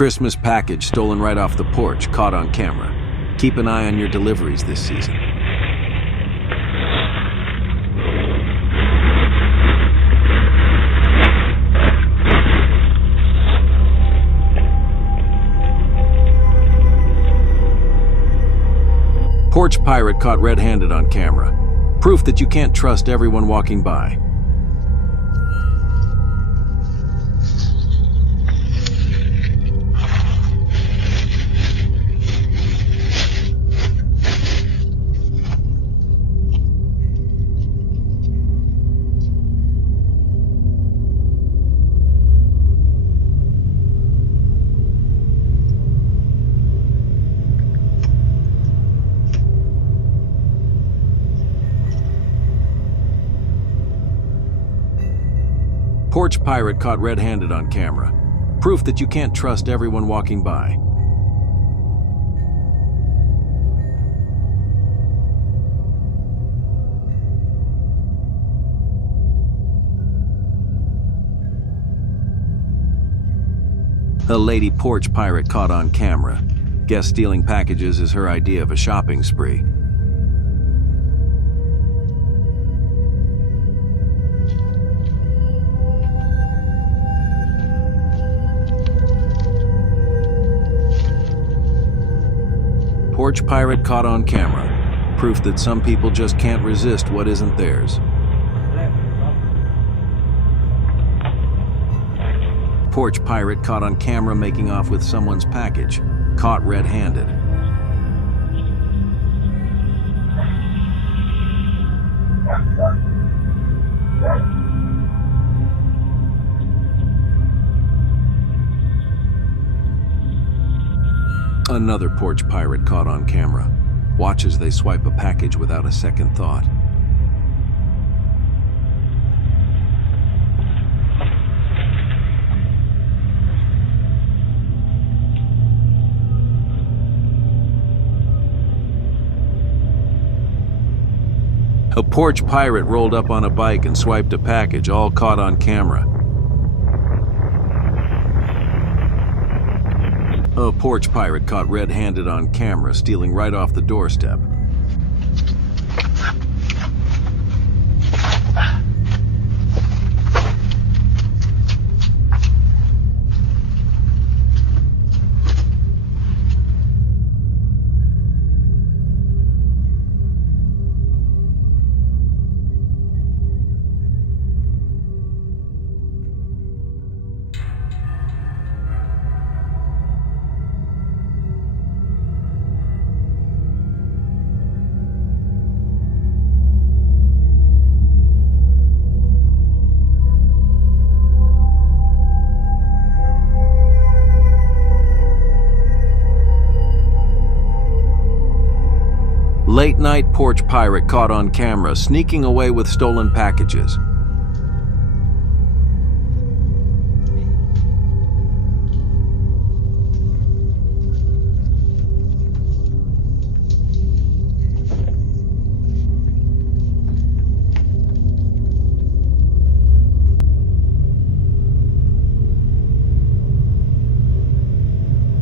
Christmas package stolen right off the porch, caught on camera. Keep an eye on your deliveries this season. Porch pirate caught red-handed on camera. Proof that you can't trust everyone walking by. Porch pirate caught red-handed on camera. Proof that you can't trust everyone walking by. A lady porch pirate caught on camera. Guess stealing packages is her idea of a shopping spree. Porch pirate caught on camera. Proof that some people just can't resist what isn't theirs. Porch pirate caught on camera making off with someone's package. Caught red-handed. Another porch pirate caught on camera. Watch as they swipe a package without a second thought. A porch pirate rolled up on a bike and swiped a package, all caught on camera. A porch pirate caught red-handed on camera, stealing right off the doorstep. Late-night porch pirate caught on camera, sneaking away with stolen packages.